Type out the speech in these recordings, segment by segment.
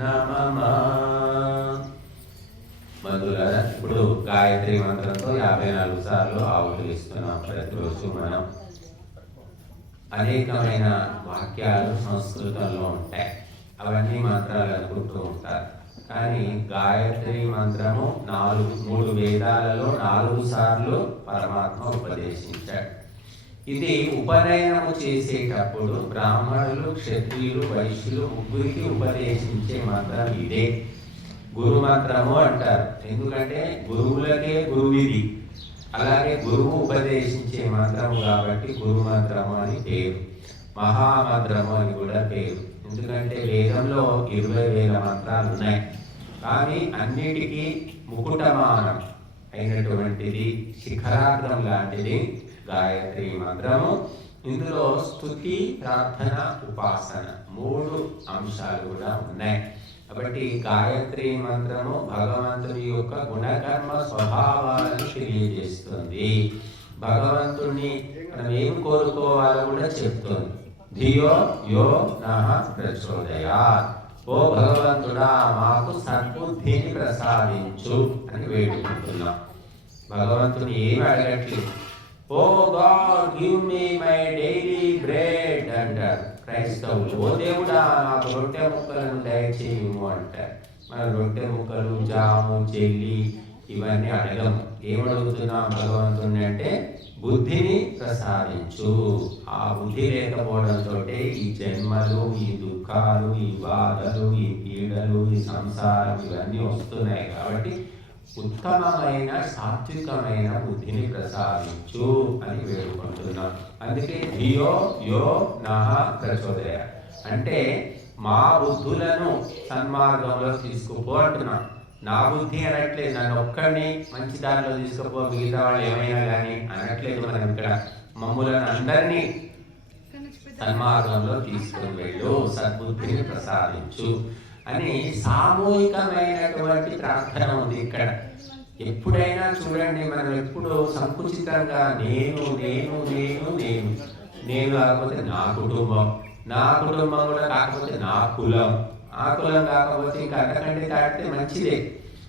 నమః. బంధువులారా, ఇప్పుడు గాయత్రి మంత్రంతో 54 సార్లు ఆహుతులు ఇస్తున్నాం. ప్రతిరోజు మనం అనేకమైన వాక్యాలు సంస్కృతంలో ఉంటాయి, అవన్నీ మంత్రాలు అనుకుంటూ ఉంటారు. కానీ గాయత్రి మంత్రము 3 వేదాలలో 4 సార్లు పరమాత్మ ఉపదేశించాడు. ఇది ఉపనయనము చేసేటప్పుడు బ్రాహ్మణులు, క్షత్రియులు, వైశ్యులు ముగ్గురికి ఉపదేశించే మంత్రం ఇదే. గురు మంత్రము అంటారు, ఎందుకంటే గురువులకే గురువిది. అలాగే గురువు ఉపదేశించే మంత్రము కాబట్టి గురు మంత్రము అని పేరు. మహామంత్రము అని కూడా పేరు, ఎందుకంటే వేదంలో 20,000 మంత్రాలు ఉన్నాయి. కానీ అన్నిటికీ ముకుటమానం అయినటువంటిది, శిఖరాగ్రం లాంటిది గాయత్రి మంత్రము. ఇందులో స్తుతి, ప్రార్థన, ఉపాసన 3 అంశాలు కూడా ఉన్నాయి. కాబట్టి గాయత్రి మంత్రము భగవంతుని యొక్క గుణకర్మ స్వభావాలను తెలియజేస్తుంది. భగవంతుణ్ణి మనం ఏం కోరుకోవాలో కూడా చెప్తుంది. ధియో యో నః ప్రచోదయాత్, ఓ భగవంతుడా మాకు సద్బుద్ధిని ప్రసాదించు అని వేడుకుంటున్నాం. భగవంతుని ఏమి అడగట్లేదు. O God give me my daily bread అంటారు క్రైస్తవులు. ఓ దేవుడా మాకు రొట్టె ముక్కలను దయచేయము అంటారు. మన రొట్టె ముక్కలు, జాము, చెల్లి ఇవన్నీ అడగము. ఏమడుగుతున్నాం భగవంతుని అంటే బుద్ధిని ప్రసాదించు. ఆ బుద్ధి లేకపోవడంతో ఈ జన్మలు, ఈ దుఃఖాలు, ఈ బాధలు, ఈ పీడలు, ఈ సంసారం ఇవన్నీ వస్తున్నాయి. కాబట్టి ఉత్తమమైన సాత్వికమైన బుద్ధిని ప్రసాదించు అని వేడుకుంటున్నాం. అందుకే ధియో యో నః ప్రచోదయాత్ అంటే మా బుద్ధులను సన్మార్గంలో తీసుకుపో అంటున్నాం. నా బుద్ధి అనట్లేదు, నన్ను ఒక్కడిని మంచి దారిలో తీసుకుపో, మిగతా వాళ్ళు ఏమైనా కానీ అనట్లేదు. మనం ఇక్కడ మమ్ములను అందరినీ సన్మార్గంలో తీసుకుని వెళ్ళు, సద్బుద్ధిని ప్రసాదించు అని సామూహికమైనటువంటి ప్రార్థన ఉంది ఇక్కడ. ఎప్పుడైనా చూడండి, మనం ఎప్పుడు సంకుచితంగా నేను నేను నేను నేను నేను కాకపోతే నా కుటుంబం, నా కుటుంబం కూడా కాకపోతే నా కులం, ఆ కులం కాకపోతే ఇంకా అంతకంటే దాటితే మంచిదే.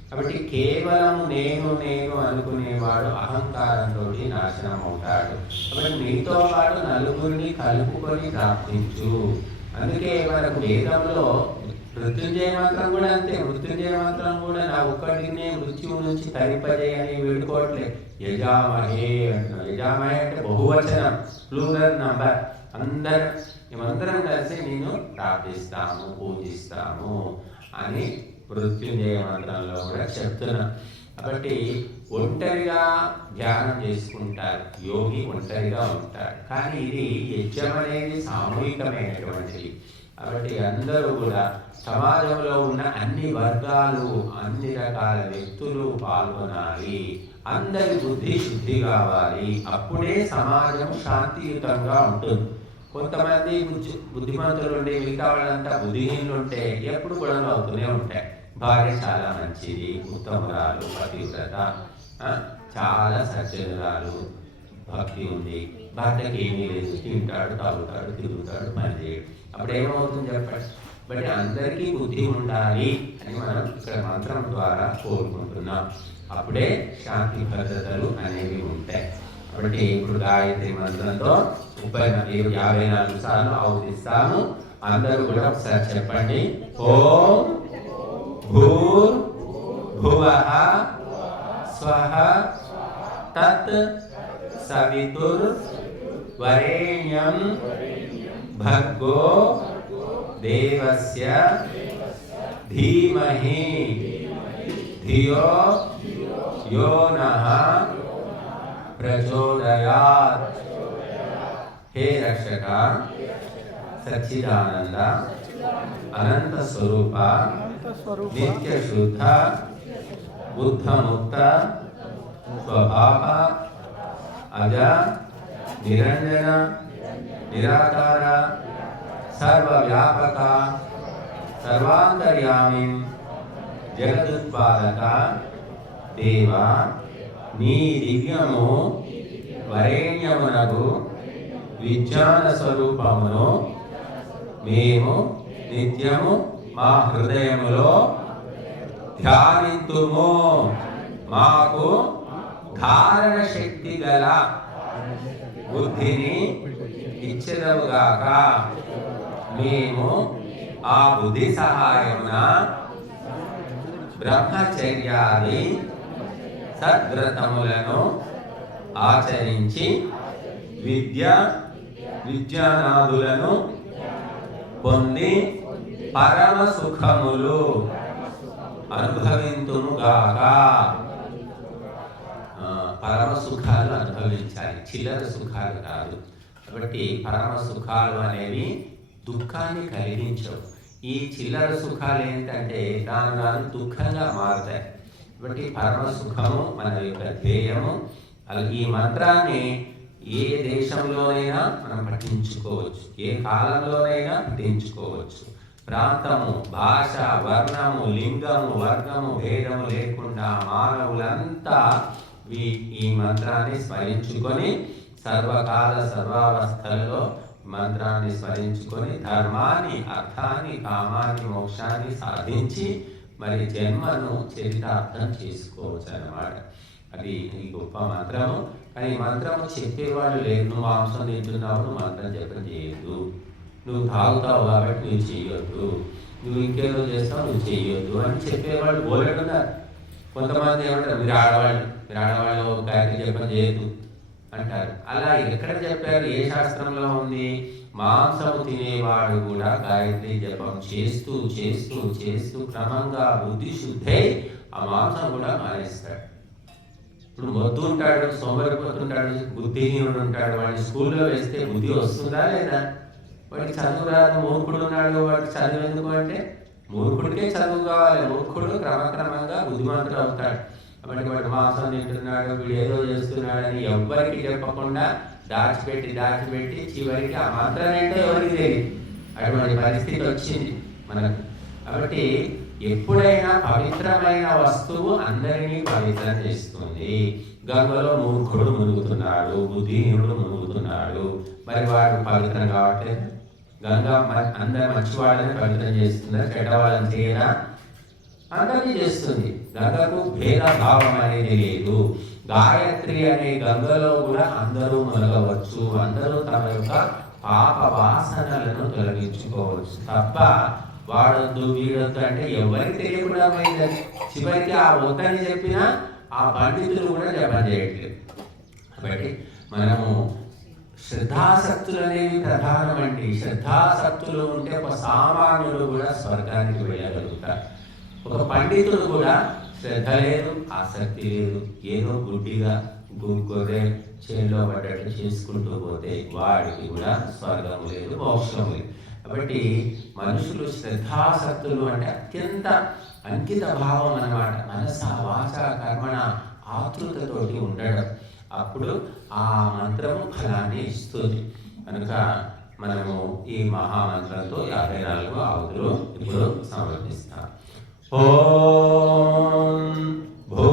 కాబట్టి కేవలం నేను నేను అనుకునేవాడు అహంకారంతో నాశనం అవుతాడు. కాబట్టి మీతో పాటు నలుగురిని కలుపుకొని ప్రార్థించు. అందుకే మనకు వేదంలో మృత్యుంజయ మంత్రం కూడా అంతే. మృత్యుంజయ మంత్రం కూడా నా ఒక్కడినే మృత్యువు నుంచి తరిపజేయని వేడుకోవట్లేదు. యజామహే అంటున్నాం. యజామహే అంటే బహువచనం, ప్లూరల్ నంబర్. మేమందరం కలిసి నేను ప్రార్థిస్తాము, పూజిస్తాము అని మృత్యుంజయ మంత్రంలో కూడా చెప్తున్నాం. కాబట్టి ఒంటరిగా ధ్యానం చేసుకుంటారు యోగి, ఒంటరిగా ఉంటారు. కానీ ఇది యజ్ఞం అనేది సామూహికమైనటువంటిది. కాబట్టి అందరూ కూడా సమాజంలో ఉన్న అన్ని వర్గాలు, అన్ని రకాల వ్యక్తులు పాల్గొనాలి. అందరి బుద్ధి శుద్ధి కావాలి. అప్పుడే సమాజం శాంతియుతంగా ఉంటుంది. కొంతమంది బుద్ధిమంతులు ఉండి మిగతా వాళ్ళంతా బుద్ధిహీనులు ఉంటే ఎప్పుడు గొడవలు అవుతూనే ఉంటాయి. భార్య చాలా మంచిది, ఉత్తమురాలు, పతివ్రత, చాలా సజ్జనురాలు, భక్తి ఉంది, భర్తకి ఏమీ లేదు, తింటాడు, తాగుతాడు, తిరుగుతాడు, పని చేయడు. అప్పుడు ఏమవుతుంది చెప్పండి? బట్ అందరికీ బుద్ధి ఉండాలి అని మనం ఇక్కడ మంత్రం ద్వారా కోరుకుంటున్నాం. అప్పుడే శాంతి భద్రతలు అనేవి ఉంటాయి. కాబట్టి ఇప్పుడు గాయత్రి మంత్రంతో 54 సార్లు ఆహుతిస్తాము. అందరూ కూడా ఒకసారి చెప్పండి. ఓం భూర్ భువః స్వః తత్ సవితుర్ వరేణ్యం భర్గో దేవస్య ధీమహి ధియో యో నః ప్రచోదయాత్. హే రక్షక, సచ్చిదానంద, అనంత స్వరూప, నిత్య శుద్ధ, బుద్ధముక్త స్వభావ, అజ నిరంజన నిరాకార సర్వవ్యాపక సర్వాంతర్యామి జగదుత్పాదక దేవ, నీ దివ్యము వరేణ్యమునకు విజ్ఞాన స్వరూపమును మేము నిత్యము మా హృదయములో ధ్యానింతుము. మాకు ధారణ శక్తి గల బుద్ధిని ఇచ్చెదవుగాక. మేము ఆ బుద్ధి సహాయమున బ్రహ్మచర్యాది సద్వ్రతములను ఆచరించి విద్యానాదులను పొంది పరమ సుఖములు అనుభవింతుముగాక. పరమ సుఖాలు అనుభవించాలి, చిల్లర సుఖాలు కాదు. కాబట్టి పరమ సుఖాలు అనేవి దుఃఖాన్ని కలిగించవు. ఈ చిల్లర సుఖాలు ఏంటంటే దాని దుఃఖంగా మారుతాయి. కాబట్టి పరమ సుఖము మన యొక్క ధ్యేయము. ఈ మంత్రాన్ని ఏ దేశంలోనైనా మనం పఠించుకోవచ్చు, ఏ కాలంలోనైనా పఠించుకోవచ్చు. ప్రాంతము, భాష, వర్ణము, లింగము, వర్గము, భేదము లేకుండా మానవులంతా ఈ మంత్రాన్ని స్మరించుకొని సర్వకాల సర్వావస్థలలో మంత్రాన్ని స్మరించుకొని ధర్మాన్ని, అర్థాన్ని, కామాన్ని, మోక్షాన్ని సాధించి మరి జన్మను చరితార్థం చేసుకోవచ్చు అన్నమాట. అది ఈ గొప్ప మంత్రము. కానీ ఈ మంత్రము చెప్పేవాళ్ళు లేదు. నువ్వు మాంసం తింటున్నావు, నువ్వు మంత్రం జపం చేయొద్దు. నువ్వు తాగుతావు కాబట్టి నువ్వు చేయొద్దు. నువ్వు ఇంకేదో చేస్తావు, నువ్వు చేయొద్దు అని చెప్పేవాళ్ళు బోలెడున్నారు. కొంతమంది ఏమంటారు, మీరు ఆడవాళ్ళు ఒక గాయత్రి జపం చేయొద్దు అంటారు. అలా ఎక్కడ చెప్పారు? ఏ శాస్త్రంలో ఉంది? మాంసము తినేవాడు కూడా గాయత్రి జపం చేస్తూ చేస్తూ చేస్తూ క్రమంగా బుద్ధి శుద్ధై ఆ మాంసం కూడా మానేస్తాడు. ఇప్పుడు మొద్దు ఉంటాడు, సోమరిపోతుంటాడు, బుద్ధిహీనుడు ఉంటాడు. వాడిని స్కూల్లో వేస్తే బుద్ధి వస్తుందా లేదా? వాడికి చదువు రాదు. మూర్ఖుడు ఉన్నాడు, వాడికి చదువు ఎందుకు అంటే మూర్ఖుడికే చదువు కావాలి. మూర్ఖుడు క్రమక్రమంగా బుద్ధిమంతుడు అవుతాడు. కాబట్టి వాడు మాంసం తింటున్నాడు, వీడు ఏదో చేస్తున్నాడని ఎవ్వరికి చెప్పకుండా దాచిపెట్టి చివరికి ఆ మంత్రం ఏంటో ఎవరికి తెలియదు. అటువంటి పరిస్థితి వచ్చింది మనకు. కాబట్టి ఎప్పుడైనా పవిత్రమైన వస్తువు అందరినీ పవిత్రం చేస్తుంది. గంగలో మూర్ఖుడు మునుగుతున్నాడు, బుద్ధిహీనుడు మునుగుతున్నాడు, మరి వాడు పవిత్రం కావట్లేదు. గంగా అందరి మంచివాళ్ళని పవిత్రం చేస్తుందా? చెడ్డవాళ్ళని చేయదా? అందరినీ చేస్తుంది. గంగకు భేదభావం అనేది లేదు. గాయత్రి అనే గంగలో కూడా అందరూ మునగవచ్చు. అందరూ తమ యొక్క పాప వాసనలను తొలగించుకోవచ్చు తప్ప వాడొద్దు వీడొద్దు అంటే ఎవరికి తెలియకుండా పోయిందని. చివరికి ఆ వద్దని చెప్పినా ఆ పండితులు కూడా జపం చేయట్లేదు. కాబట్టి మనము శ్రద్ధాసక్తులు అనేవి ప్రధానమండి. శ్రద్ధాసక్తులు ఉంటే ఒక సామాన్యుడు కూడా స్వర్గానికి వెళ్ళగలుగుతారు. ఒక పండితుడు కూడా శ్రద్ధ లేదు, ఆసక్తి లేదు, ఏదో గుడ్డిగా గొర్రె చేలో పడ్డట్టు చేసుకుంటూ పోతే వాడికి కూడా స్వర్గం లేదు, మోక్షం లేదు. కాబట్టి మనుషులు శ్రద్ధాసక్తులు అంటే అత్యంత అంకిత భావం అన్నమాట. మనస వాచ కర్మణ ఆతృతతోటి ఉండడం. అప్పుడు ఆ మంత్రము ఫలాన్ని ఇస్తుంది. కనుక మనము ఈ మహామంత్రంతో 54 ఆవుతులు ఇప్పుడు సమర్పిస్తాం. ఓం భూ